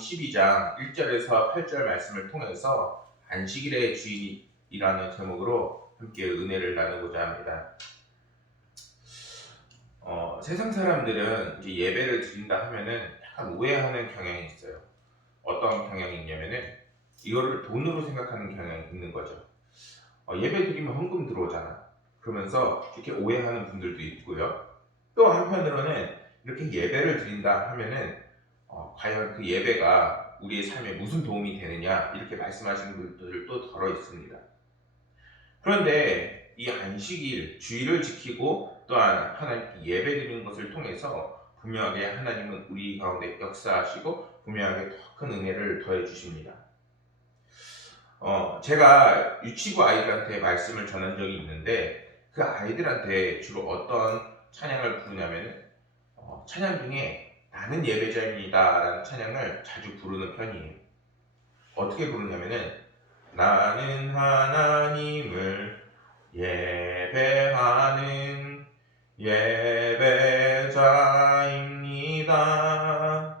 12장 1절에서 8절 말씀을 통해서 안식일의 주일이라는 제목으로 함께 은혜를 나누고자 합니다. 세상 사람들은 이제 예배를 드린다 하면은 약간 오해하는 경향이 있어요. 어떤 경향이 있냐면은 이거를 돈으로 생각하는 경향이 있는 거죠. 예배 드리면 헌금 들어오잖아. 그러면서 이렇게 오해하는 분들도 있고요. 또 한편으로는 이렇게 예배를 드린다 하면은 과연 그 예배가 우리의 삶에 무슨 도움이 되느냐 이렇게 말씀하시는 분들도 덜어 있습니다. 그런데 이 안식일, 주일을 지키고 또한 하나님께 예배드리는 것을 통해서 분명하게 하나님은 우리 가운데 역사하시고 분명하게 더 큰 은혜를 더해 주십니다. 제가 유치부 아이들한테 말씀을 전한 적이 있는데 그 아이들한테 주로 어떤 찬양을 부르냐면 찬양 중에 나는 예배자입니다 라는 찬양을 자주 부르는 편이에요. 어떻게 부르냐면은 나는 하나님을 예배하는 예배자입니다.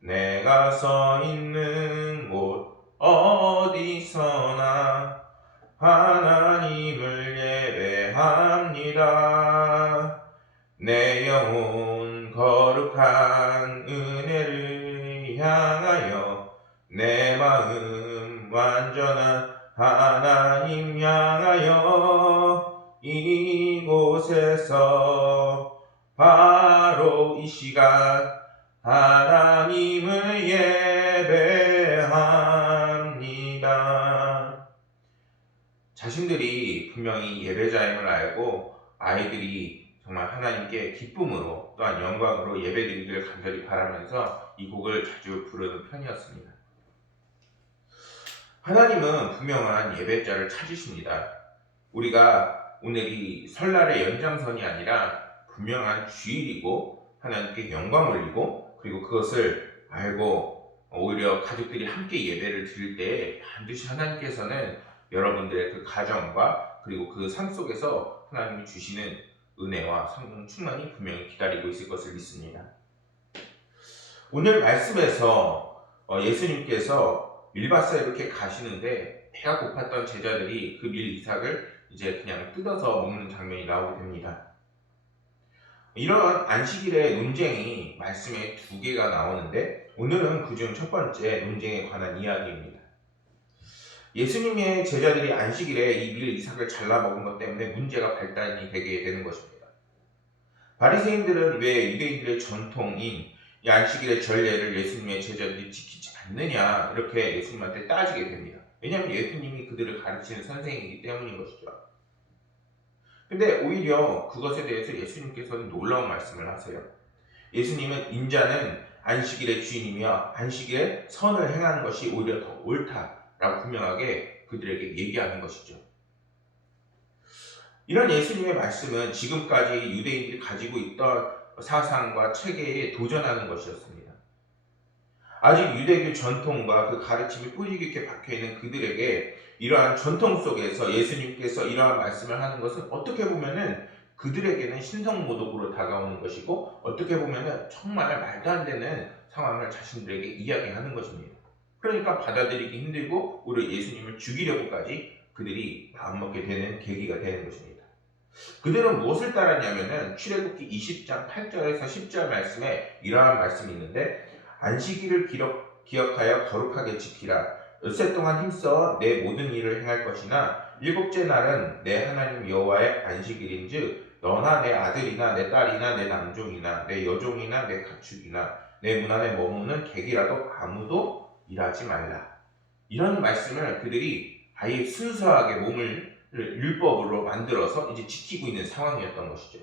내가 서 있는 곳 어디서나 하나님을 예배합니다. 내 영혼 거룩한 은혜를 향하여 내 마음 완전한 하나님 향하여 이곳에서 바로 이 시간 하나님을 예배합니다. 자신들이 분명히 예배자임을 알고 아이들이 정말 하나님께 기쁨으로 또한 영광으로 예배드리기를 간절히 바라면서 이 곡을 자주 부르는 편이었습니다. 하나님은 분명한 예배자를 찾으십니다. 우리가 오늘이 설날의 연장선이 아니라 분명한 주일이고 하나님께 영광 올리고 그리고 그것을 알고 오히려 가족들이 함께 예배를 드릴 때 반드시 하나님께서는 여러분들의 그 가정과 그리고 그 삶 속에서 하나님이 주시는 은혜와 성령 충만이 분명히 기다리고 있을 것을 믿습니다. 오늘 말씀에서 예수님께서 밀밭에 이렇게 가시는데 배가 고팠던 제자들이 그 밀 이삭을 이제 그냥 뜯어서 먹는 장면이 나오게 됩니다. 이런 안식일의 논쟁이 말씀에 두 개가 나오는데 오늘은 그중 첫 번째 논쟁에 관한 이야기입니다. 예수님의 제자들이 안식일에 이 밀 이삭을 잘라 먹은 것 때문에 문제가 발단이 되게 되는 것입니다. 바리새인들은 왜 유대인들의 전통인 이 안식일의 전례를 예수님의 제자들이 지키지 않느냐 이렇게 예수님한테 따지게 됩니다. 왜냐하면 예수님이 그들을 가르치는 선생이기 때문인 것이죠. 근데 오히려 그것에 대해서 예수님께서는 놀라운 말씀을 하세요. 예수님은 인자는 안식일의 주인이며 안식일에 선을 행하는 것이 오히려 더 옳다라고 분명하게 그들에게 얘기하는 것이죠. 이런 예수님의 말씀은 지금까지 유대인들이 가지고 있던 사상과 체계에 도전하는 것이었습니다. 아직 유대교 전통과 그 가르침이 뿌리 깊게 박혀있는 그들에게 이러한 전통 속에서 예수님께서 이러한 말씀을 하는 것은 어떻게 보면은 그들에게는 신성모독으로 다가오는 것이고 어떻게 보면은 정말 말도 안 되는 상황을 자신들에게 이야기하는 것입니다. 그러니까 받아들이기 힘들고 오히려 예수님을 죽이려고까지 그들이 마음먹게 되는 계기가 되는 것입니다. 그들은 무엇을 따랐냐면은 출애굽기 20장 8절에서 10절 말씀에 이러한 말씀이 있는데 안식일을 기억하여 거룩하게 지키라. 엿새 동안 힘써 내 모든 일을 행할 것이나 일곱째 날은 내 하나님 여호와의 안식일인즉 너나 내 아들이나 내 딸이나 내 남종이나 내 여종이나 내 가축이나 내 문 안에 머무는 객이라도 아무도 일하지 말라. 이런 말씀을 그들이 아예 순수하게 몸을 율법으로 만들어서 이제 지키고 있는 상황이었던 것이죠.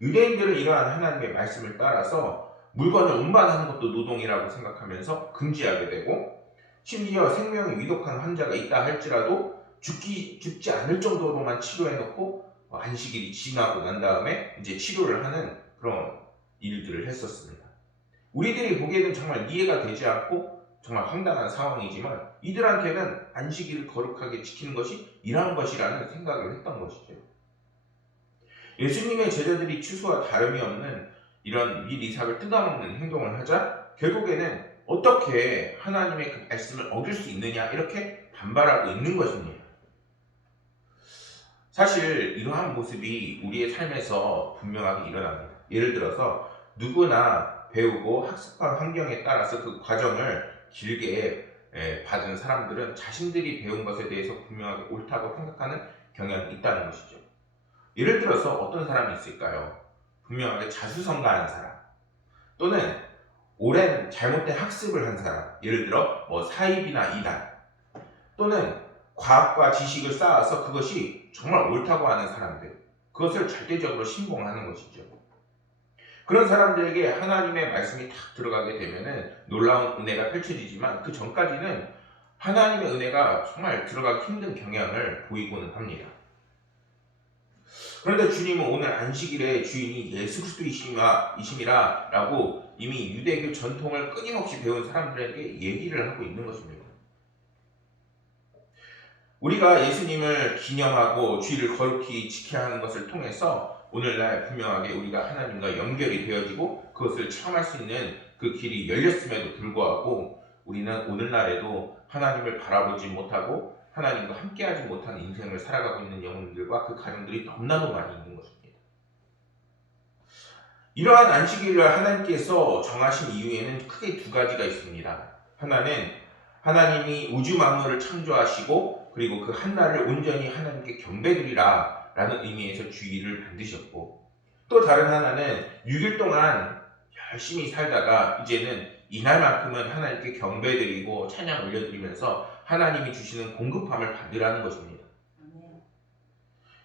유대인들은 이러한 하나님의 말씀을 따라서 물건을 운반하는 것도 노동이라고 생각하면서 금지하게 되고 심지어 생명이 위독한 환자가 있다 할지라도 죽지 않을 정도로만 치료해놓고 안식일이 지나고 난 다음에 이제 치료를 하는 그런 일들을 했었습니다. 우리들이 보기에는 정말 이해가 되지 않고 정말 황당한 상황이지만 이들한테는 안식일을 거룩하게 지키는 것이 일하는 것이라는 생각을 했던 것이죠. 예수님의 제자들이 추수와 다름이 없는 이런 밀 이삭을 뜯어먹는 행동을 하자 결국에는 어떻게 하나님의 그 말씀을 어길 수 있느냐 이렇게 반발하고 있는 것입니다. 사실 이러한 모습이 우리의 삶에서 분명하게 일어납니다. 예를 들어서 누구나 배우고 학습한 환경에 따라서 그 과정을 길게 받은 사람들은 자신들이 배운 것에 대해서 분명하게 옳다고 생각하는 경향이 있다는 것이죠. 예를 들어서 어떤 사람이 있을까요? 분명하게 자수성가한 사람, 또는 오랜 잘못된 학습을 한 사람, 예를 들어 사입이나 이단, 또는 과학과 지식을 쌓아서 그것이 정말 옳다고 하는 사람들, 그것을 절대적으로 신봉하는 것이죠. 그런 사람들에게 하나님의 말씀이 딱 들어가게 되면은 놀라운 은혜가 펼쳐지지만 그 전까지는 하나님의 은혜가 정말 들어가기 힘든 경향을 보이고는 합니다. 그런데 주님은 오늘 안식일의 주인이 예수 그리스도이심이라 라고 이미 유대교 전통을 끊임없이 배운 사람들에게 얘기를 하고 있는 것입니다. 우리가 예수님을 기념하고 주일을 거룩히 지켜야 하는 것을 통해서 오늘날 분명하게 우리가 하나님과 연결이 되어지고 그것을 체험할 수 있는 그 길이 열렸음에도 불구하고 우리는 오늘날에도 하나님을 바라보지 못하고 하나님과 함께하지 못한 인생을 살아가고 있는 영혼들과 그 가정들이 너무나도 많이 있는 것입니다. 이러한 안식일을 하나님께서 정하신 이유에는 크게 두 가지가 있습니다. 하나는 하나님이 우주 만물을 창조하시고 그리고 그 한날을 온전히 하나님께 경배드리라 라는 의미에서 주일을 만드셨고, 또 다른 하나는 6일 동안 열심히 살다가 이제는 이날만큼은 하나님께 경배드리고 찬양 올려드리면서 하나님이 주시는 공급함을 받으라는 것입니다.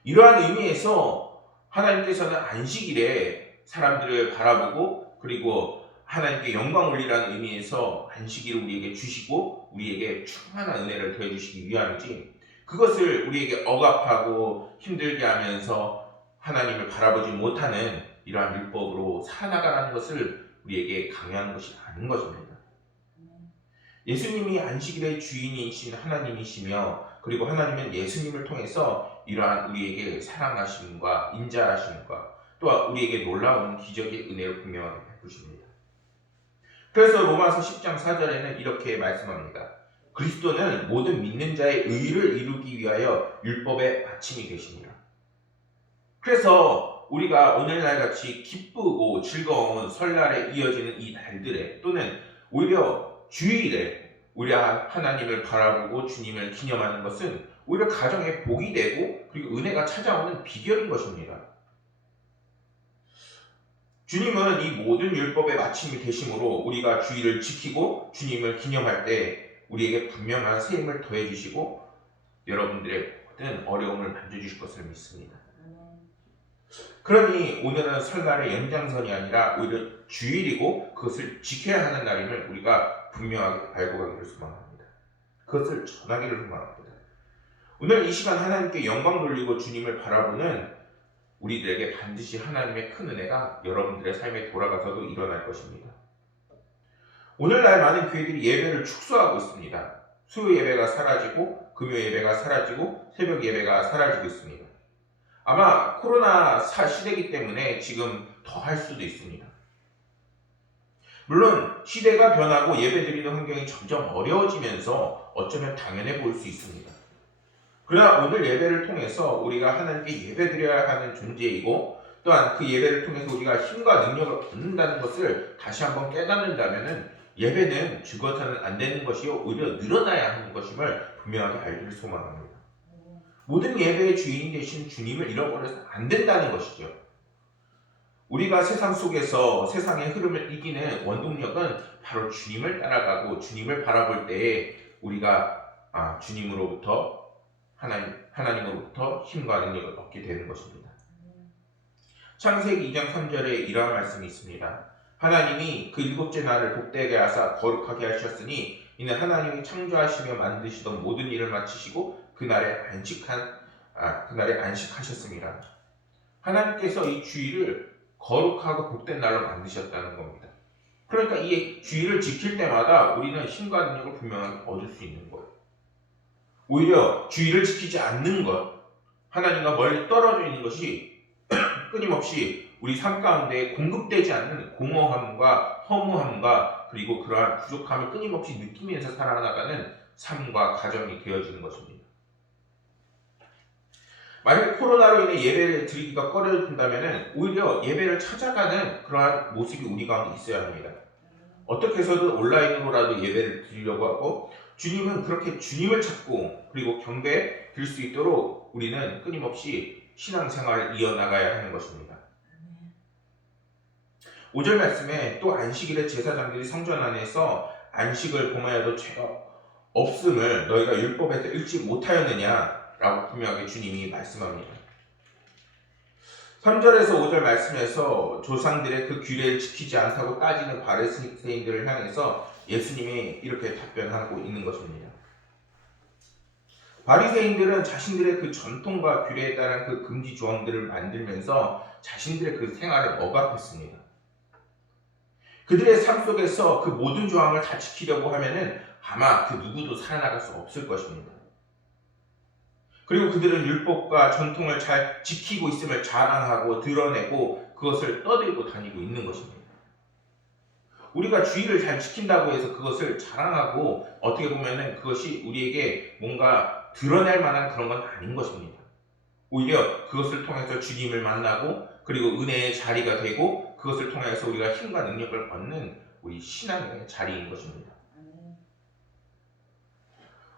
이러한 의미에서 하나님께서는 안식일에 사람들을 바라보고 그리고 하나님께 영광 올리라는 의미에서 안식일을 우리에게 주시고 우리에게 충만한 은혜를 더해주시기 위함이지, 그것을 우리에게 억압하고 힘들게 하면서 하나님을 바라보지 못하는 이러한 율법으로 살아나가라는 것을 우리에게 강요하는 것이 아닌 것입니다. 예수님이 안식일의 주인이신 하나님이시며 그리고 하나님은 예수님을 통해서 이러한 우리에게 사랑하심과 인자하심과 또한 우리에게 놀라운 기적의 은혜를 분명하게 베푸십니다. 그래서 로마서 10장 4절에는 이렇게 말씀합니다. 그리스도는 모든 믿는 자의 의를 이루기 위하여 율법의 마침이 되십니다. 그래서 우리가 오늘날 같이 기쁘고 즐거운 설날에 이어지는 이 날들에 또는 오히려 주일에 우리가 하나님을 바라보고 주님을 기념하는 것은 오히려 가정에 복이 되고 그리고 은혜가 찾아오는 비결인 것입니다. 주님은 이 모든 율법의 마침이 되심으로 우리가 주일을 지키고 주님을 기념할 때 우리에게 분명한 세임을 더해주시고 여러분들의 모든 어려움을 만져주실 것을 믿습니다. 그러니 오늘은 설날의 연장선이 아니라 오히려 주일이고 그것을 지켜야 하는 날임을 우리가 분명하게 알고 가기를 소망합니다. 그것을 전하기를 소망합니다. 오늘 이 시간 하나님께 영광 돌리고 주님을 바라보는 우리들에게 반드시 하나님의 큰 은혜가 여러분들의 삶에 돌아가서도 일어날 것입니다. 오늘날 많은 교회들이 예배를 축소하고 있습니다. 수요 예배가 사라지고 금요 예배가 사라지고 새벽 예배가 사라지고 있습니다. 아마 코로나 시대이기 때문에 지금 더 할 수도 있습니다. 물론 시대가 변하고 예배드리는 환경이 점점 어려워지면서 어쩌면 당연해 보일 수 있습니다. 그러나 오늘 예배를 통해서 우리가 하나님께 예배드려야 하는 존재이고 또한 그 예배를 통해서 우리가 힘과 능력을 얻는다는 것을 다시 한번 깨닫는다면 예배는 죽어서는 안 되는 것이요 오히려 늘어나야 하는 것임을 분명하게 알기를 소망합니다. 모든 예배의 주인 되신 주님을 잃어버려서는 안 된다는 것이죠. 우리가 세상 속에서 세상의 흐름을 이기는 원동력은 바로 주님을 따라가고 주님을 바라볼 때에 우리가 주님으로부터 하나님으로부터 힘과 능력을 얻게 되는 것입니다. 창세기 2장 3절에 이러한 말씀이 있습니다. 하나님이 그 일곱째 날을 복되게 하사 거룩하게 하셨으니 이는 하나님이 창조하시며 만드시던 모든 일을 마치시고 그날에 안식하셨습니다. 하나님께서 이 주일을 거룩하고 복된 날로 만드셨다는 겁니다. 그러니까 이 주일을 지킬 때마다 우리는 힘과 능력을 분명하게 얻을 수 있는 거예요. 오히려 주일을 지키지 않는 것, 하나님과 멀리 떨어져 있는 것이 끊임없이 우리 삶 가운데 공급되지 않는 공허함과 허무함과 그리고 그러한 부족함을 끊임없이 느끼면서 살아나가는 삶과 가정이 되어지는 것입니다. 만약 코로나로 인해 예배를 드리기가 꺼려진다면 오히려 예배를 찾아가는 그러한 모습이 우리 가운데 있어야 합니다. 어떻게 해서든 온라인으로라도 예배를 드리려고 하고, 주님은 그렇게 주님을 찾고 그리고 경배에 들 수 있도록 우리는 끊임없이 신앙생활을 이어나가야 하는 것입니다. 5절 말씀에 또 안식일에 제사장들이 성전 안에서 안식을 범하여도 죄가 없음을 너희가 율법에서 읽지 못하였느냐라고 분명하게 주님이 말씀합니다. 3절에서 5절 말씀에서 조상들의 그 규례를 지키지 않다고 따지는 바리새인들을 향해서 예수님이 이렇게 답변하고 있는 것입니다. 바리새인들은 자신들의 그 전통과 규례에 따른 그 금지 조항들을 만들면서 자신들의 그 생활을 억압했습니다. 그들의 삶 속에서 그 모든 조항을 다 지키려고 하면은 아마 그 누구도 살아나갈 수 없을 것입니다. 그리고 그들은 율법과 전통을 잘 지키고 있음을 자랑하고 드러내고 그것을 떠들고 다니고 있는 것입니다. 우리가 주의를 잘 지킨다고 해서 그것을 자랑하고 어떻게 보면은 그것이 우리에게 뭔가 드러낼 만한 그런 건 아닌 것입니다. 오히려 그것을 통해서 주님을 만나고 그리고 은혜의 자리가 되고 그것을 통해서 우리가 힘과 능력을 얻는 우리 신앙의 자리인 것입니다.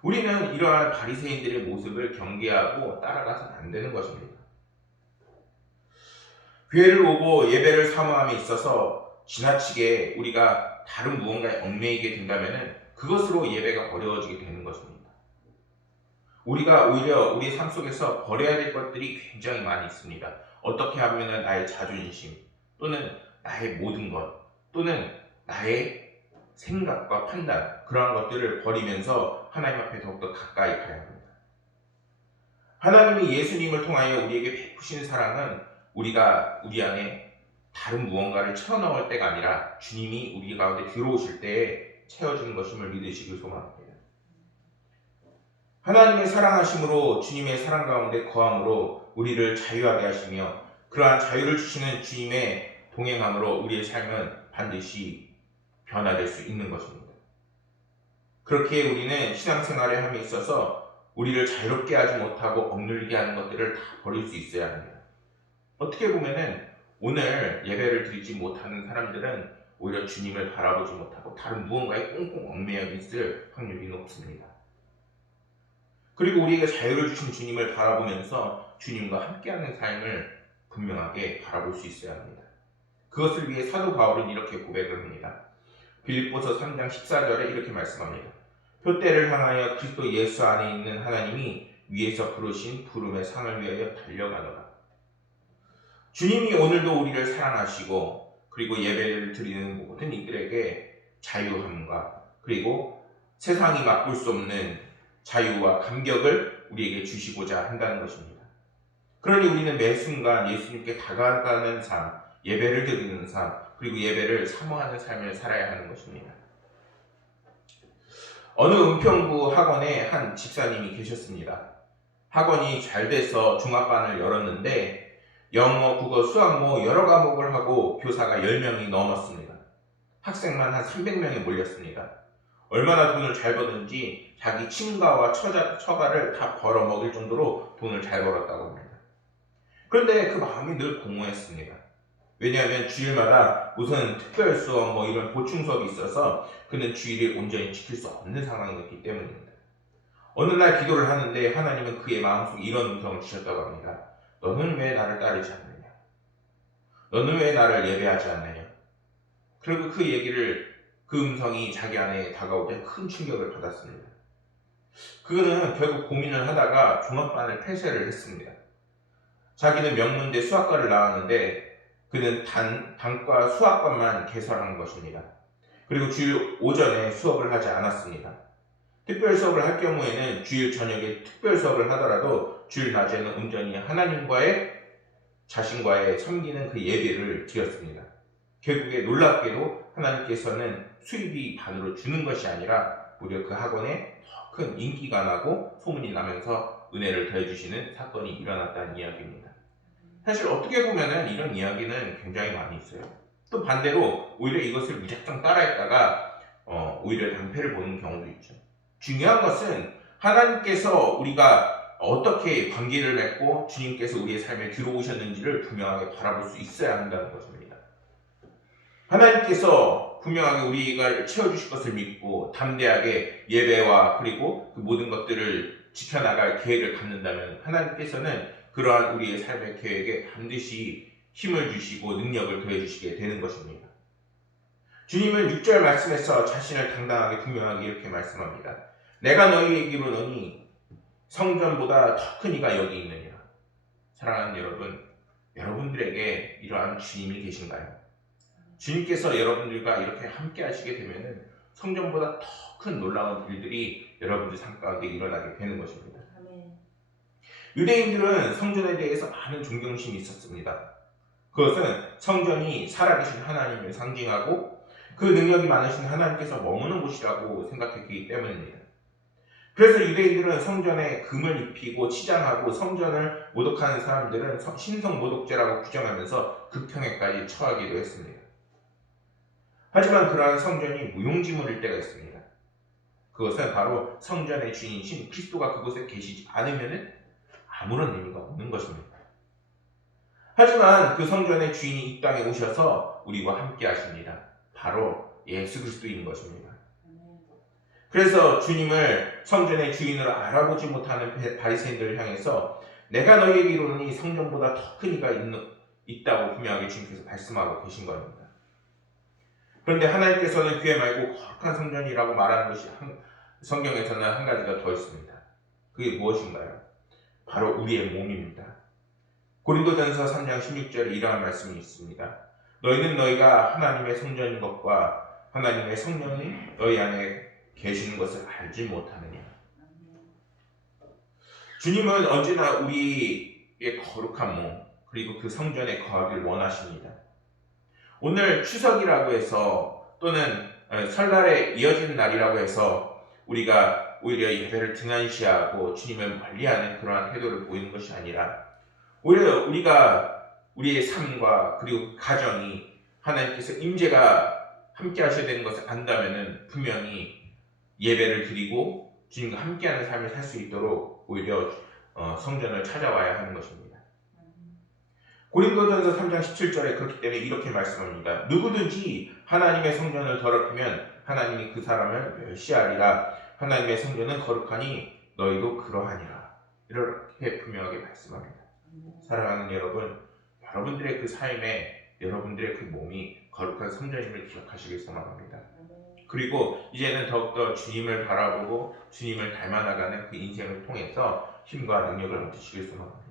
우리는 이러한 바리새인들의 모습을 경계하고 따라가서는 안 되는 것입니다. 교회를 오고 예배를 사모함에 있어서 지나치게 우리가 다른 무언가에 얽매이게 된다면 그것으로 예배가 어려워지게 되는 것입니다. 우리가 오히려 우리 삶 속에서 버려야 될 것들이 굉장히 많이 있습니다. 어떻게 하면 나의 자존심 또는 나의 모든 것 또는 나의 생각과 판단, 그러한 것들을 버리면서 하나님 앞에 더욱더 가까이 가야 합니다. 하나님이 예수님을 통하여 우리에게 베푸신 사랑은 우리가 우리 안에 다른 무언가를 채워넣을 때가 아니라 주님이 우리 가운데 들어오실 때에 채워주는 것임을 믿으시길 소망합니다. 하나님의 사랑하심으로 주님의 사랑 가운데 거함으로 우리를 자유하게 하시며 그러한 자유를 주시는 주님의 동행함으로 우리의 삶은 반드시 변화될 수 있는 것입니다. 그렇게 우리는 신앙생활에 함에 있어서 우리를 자유롭게 하지 못하고 억눌리게 하는 것들을 다 버릴 수 있어야 합니다. 어떻게 보면은 오늘 예배를 드리지 못하는 사람들은 오히려 주님을 바라보지 못하고 다른 무언가에 꽁꽁 얽매여 있을 확률이 높습니다. 그리고 우리에게 자유를 주신 주님을 바라보면서 주님과 함께하는 삶을 분명하게 바라볼 수 있어야 합니다. 그것을 위해 사도 바울은 이렇게 고백을 합니다. 빌립보서 3장 14절에 이렇게 말씀합니다. 표대를 향하여 그리스도 예수 안에 있는 하나님이 위에서 부르신 부름의 상을 위하여 달려가노라. 주님이 오늘도 우리를 사랑하시고 그리고 예배를 드리는 모든 이들에게 자유함과 그리고 세상이 맛볼 수 없는 자유와 감격을 우리에게 주시고자 한다는 것입니다. 그러니 우리는 매 순간 예수님께 다가가는 삶, 예배를 드리는 삶, 그리고 예배를 사모하는 삶을 살아야 하는 것입니다. 어느 은평구 학원에 한 집사님이 계셨습니다. 학원이 잘 돼서 중학반을 열었는데 영어, 국어, 수학 여러 과목을 하고 교사가 10명이 넘었습니다. 학생만 한 300명이 몰렸습니다. 얼마나 돈을 잘 버는지 자기 친가와 처가를 다 벌어먹일 정도로 돈을 잘 벌었다고 합니다. 그런데 그 마음이 늘 공허했습니다. 왜냐하면 주일마다 무슨 특별 수업 이런 보충 수업이 있어서 그는 주일을 온전히 지킬 수 없는 상황이었기 때문입니다. 어느 날 기도를 하는데 하나님은 그의 마음속에 이런 음성을 주셨다고 합니다. 너는 왜 나를 따르지 않느냐? 너는 왜 나를 예배하지 않느냐? 그리고 그 음성이 자기 안에 다가오자 큰 충격을 받았습니다. 그는 결국 고민을 하다가 종합반을 폐쇄를 했습니다. 자기는 명문대 수학과를 나왔는데 그는 단과 수학과만 개설한 것입니다. 그리고 주일 오전에 수업을 하지 않았습니다. 특별 수업을 할 경우에는 주일 저녁에 특별 수업을 하더라도 주일 낮에는 온전히 하나님과의 자신과의 섬기는 그 예배를 드렸습니다. 결국에 놀랍게도 하나님께서는 수입이 반으로 주는 것이 아니라 오히려 그 학원에 더 큰 인기가 나고 소문이 나면서 은혜를 더해주시는 사건이 일어났다는 이야기입니다. 사실 어떻게 보면 이런 이야기는 굉장히 많이 있어요. 또 반대로 오히려 이것을 무작정 따라했다가 오히려 낭패를 보는 경우도 있죠. 중요한 것은 하나님께서 우리가 어떻게 관계를 맺고 주님께서 우리의 삶에 들어오셨는지를 분명하게 바라볼 수 있어야 한다는 것입니다. 하나님께서 분명하게 우리가 채워주실 것을 믿고 담대하게 예배와 그리고 그 모든 것들을 지켜나갈 계획을 갖는다면 하나님께서는 그러한 우리의 삶의 계획에 반드시 힘을 주시고 능력을 더해주시게 되는 것입니다. 주님은 6절 말씀에서 자신을 당당하게 분명하게 이렇게 말씀합니다. 내가 너희에게 이르노니 성전보다 더 큰 이가 여기 있느니라. 사랑하는 여러분, 여러분들에게 이러한 주님이 계신가요? 주님께서 여러분들과 이렇게 함께 하시게 되면 성전보다 더 큰 놀라운 일들이 여러분들 삶 가운데 일어나게 되는 것입니다. 유대인들은 성전에 대해서 많은 존경심이 있었습니다. 그것은 성전이 살아계신 하나님을 상징하고 그 능력이 많으신 하나님께서 머무는 곳이라고 생각했기 때문입니다. 그래서 유대인들은 성전에 금을 입히고 치장하고 성전을 모독하는 사람들은 신성모독죄라고 규정하면서 극형에까지 처하기도 했습니다. 하지만 그러한 성전이 무용지물일 때가 있습니다. 그것은 바로 성전의 주인이신 그리스도가 그곳에 계시지 않으면 아무런 의미가 없는 것입니다. 하지만 그 성전의 주인이 이 땅에 오셔서 우리와 함께 하십니다. 바로 예수 그리스도인 것입니다. 그래서 주님을 성전의 주인으로 알아보지 못하는 바리새인들을 향해서 내가 너희에게 이르노니 성전보다 더 큰 이가 있다고 분명하게 주님께서 말씀하고 계신 겁니다. 그런데 하나님께서는 귀에 말고 거룩한 성전이라고 말하는 것이 성경에서는 한 가지가 더 있습니다. 그게 무엇인가요? 바로 우리의 몸입니다. 고린도전서 3장 16절에 이러한 말씀이 있습니다. 너희는 너희가 하나님의 성전인 것과 하나님의 성령이 너희 안에 계시는 것을 알지 못하느냐. 주님은 언제나 우리의 거룩한 몸 그리고 그 성전에 거하길 원하십니다. 오늘 추석이라고 해서 또는 설날에 이어지는 날이라고 해서 우리가 오히려 예배를 등한시하고 주님을 멀리하는 그러한 태도를 보이는 것이 아니라 오히려 우리가 우리의 삶과 그리고 가정이 하나님께서 임재가 함께 하셔야 되는 것을 안다면 분명히 예배를 드리고 주님과 함께하는 삶을 살 수 있도록 오히려 성전을 찾아와야 하는 것입니다. 고린도전서 3장 17절에 그렇기 때문에 이렇게 말씀합니다. 누구든지 하나님의 성전을 더럽히면 하나님이 그 사람을 멸시하리라. 하나님의 성전은 거룩하니 너희도 그러하니라. 이렇게 분명하게 말씀합니다. 사랑하는 여러분, 여러분들의 그 삶에 여러분들의 그 몸이 거룩한 성전임을 기억하시길 소망합니다. 그리고 이제는 더욱더 주님을 바라보고 주님을 닮아나가는 그 인생을 통해서 힘과 능력을 얻으시길 소망합니다.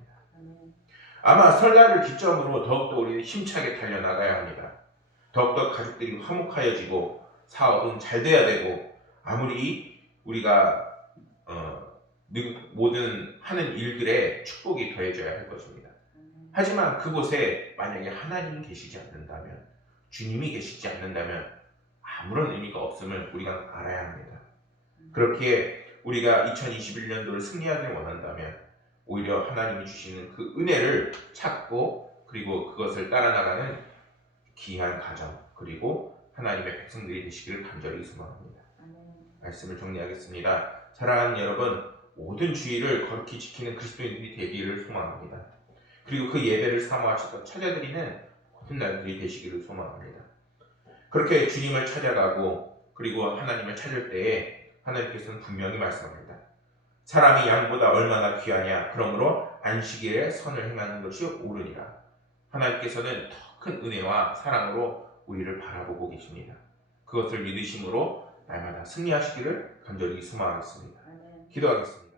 아마 설날을 기점으로 더욱더 우리는 힘차게 달려나가야 합니다. 더욱더 가족들이 화목하여지고 사업은 잘 돼야 되고 아무리 우리가 모든 하는 일들에 축복이 더해져야 할 것입니다. 하지만 그곳에 만약에 하나님이 계시지 않는다면 주님이 계시지 않는다면 아무런 의미가 없음을 우리가 알아야 합니다. 그렇기에 우리가 2021년도를 승리하길 원한다면 오히려 하나님이 주시는 그 은혜를 찾고 그리고 그것을 따라나가는 귀한 가정 그리고 하나님의 백성들이 되시기를 간절히 소망합니다. 말씀을 정리하겠습니다. 사랑하는 여러분, 모든 주의를 거룩히 지키는 그리스도인들이 되기를 소망합니다. 그리고 그 예배를 사모하셔서 찾아드리는 모든 날들이 되시기를 소망합니다. 그렇게 주님을 찾아가고 그리고 하나님을 찾을 때에 하나님께서는 분명히 말씀합니다. 사람이 양보다 얼마나 귀하냐. 그러므로 안식일에 선을 행하는 것이 옳으니라. 하나님께서는 더 큰 은혜와 사랑으로 우리를 바라보고 계십니다. 그것을 믿으심으로 날마다 승리하시기를 간절히 소망하겠습니다. 기도하겠습니다.